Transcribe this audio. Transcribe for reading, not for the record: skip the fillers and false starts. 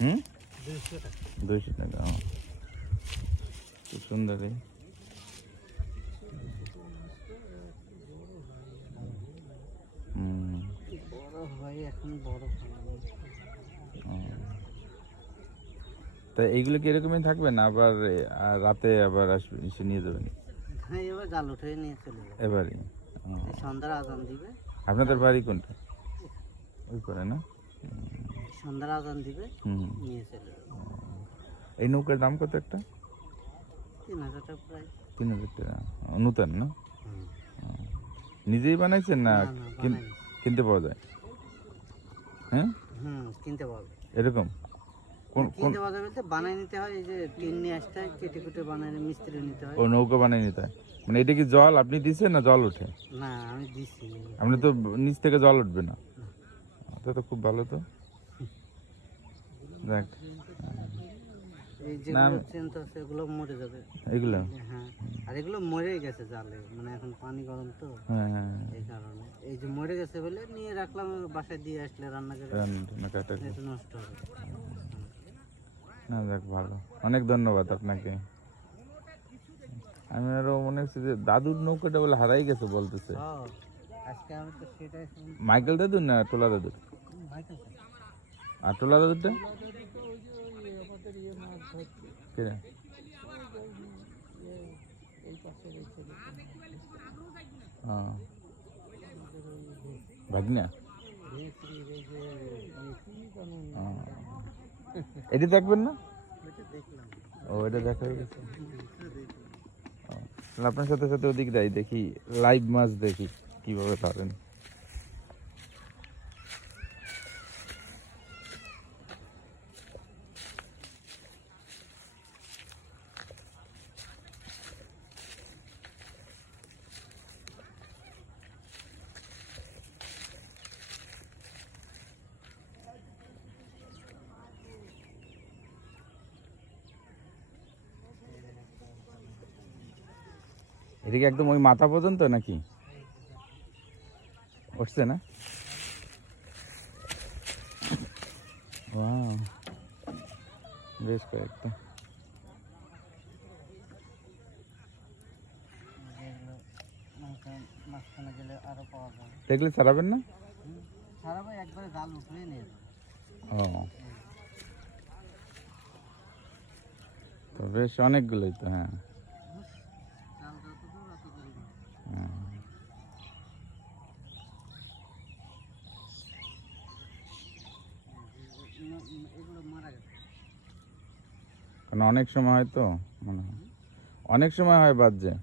হুম, 200 টাকা। 200 টাকা। খুব সুন্দর। বড় হয় এখন, বড় হয়। তা এইগুলো কি এরকমই থাকবে না আবার রাতে আবার আসবে এসে নিয়ে যাবেন? হ্যাঁ, এবার জাল উঠে নিয়ে চলে যাবে। এবারই? এই সন্ধ্যার আজান দিবে। আপনাদের বাড়ি কোনটা? ওই করে না? সন্ধ্যার আজান দিবে, নিয়ে চলে যাবে। এই নৌকার দাম কত একটা? 3000 টাকা প্রায়। 3000 টাকা। নূতন না? হুম। নিজেই বানাইছেন না না, না, বানাইনি। কিনতে পাওয়া যায়? হ্যাঁ, কিনতে পাবে। এরকম কোন কোন? কিনতে পাওয়া যাবে বলতে বানাই নিতে হয়। এই যে টিন নিয়ে আসতে হয়, কেটে কুটে বানাই মিস্ত্রি নিতে হয়। ও নৌকা বানাই নিতে হয়? মানে এটা কি জল আপনি দিচ্ছেন না জল ওঠে? না, আমি দিছি। আপনি তো নিচ থেকে জল উঠবে না। এটা তো খুব ভালো তো। দেখ, এই যেগুলো চেনতে আছে এগুলো মরে যাবে। এগুলো? হ্যাঁ, আর এগুলো মরেই গেছে জালে, মানে এখন পানি গরম তো, হ্যাঁ, এই কারণে। এই যে মরে গেছে বলে নিয়ে রাখলাম, বাসায় দিয়ে আসলে রান্না করে এটা নষ্ট হবে। না, দেখ ভালো। অনেক ধন্যবাদ আপনাকে। আমি আরো মনে হচ্ছে যে দাদুর নৌকাটা বলে হারাই গেছে বলতেছে। আজকে আমি তো সেটাই শুনছি। মাইকেল দাদুর না টোলা দাদুর? আর টোলা দাদুরটা কে? ভাগনা? এটি দেখবেন না? ও, এটা দেখা হয়ে গেছে। আপনার সাথে সাথে ওদিক যাই, দেখি লাইভ মাছ দেখি কিভাবে পারেন। এটা কি একদম ওই মাথা পর্যন্ত নাকি উঠছে না? ওয়াও, বেশ কয়েকটা। মাঝখানে গেলে আরো পাওয়া যাবে। দেখলে ছাড়াবেন না? ছাড়াবো, একবারে জাল উঠলেই নিয়ে যাবে। ও, তো বেশ অনেকগুলোই তো। হ্যাঁ, কারণ অনেক সময় হয় তো, মনে হয় অনেক সময় হয় বাদ যায়।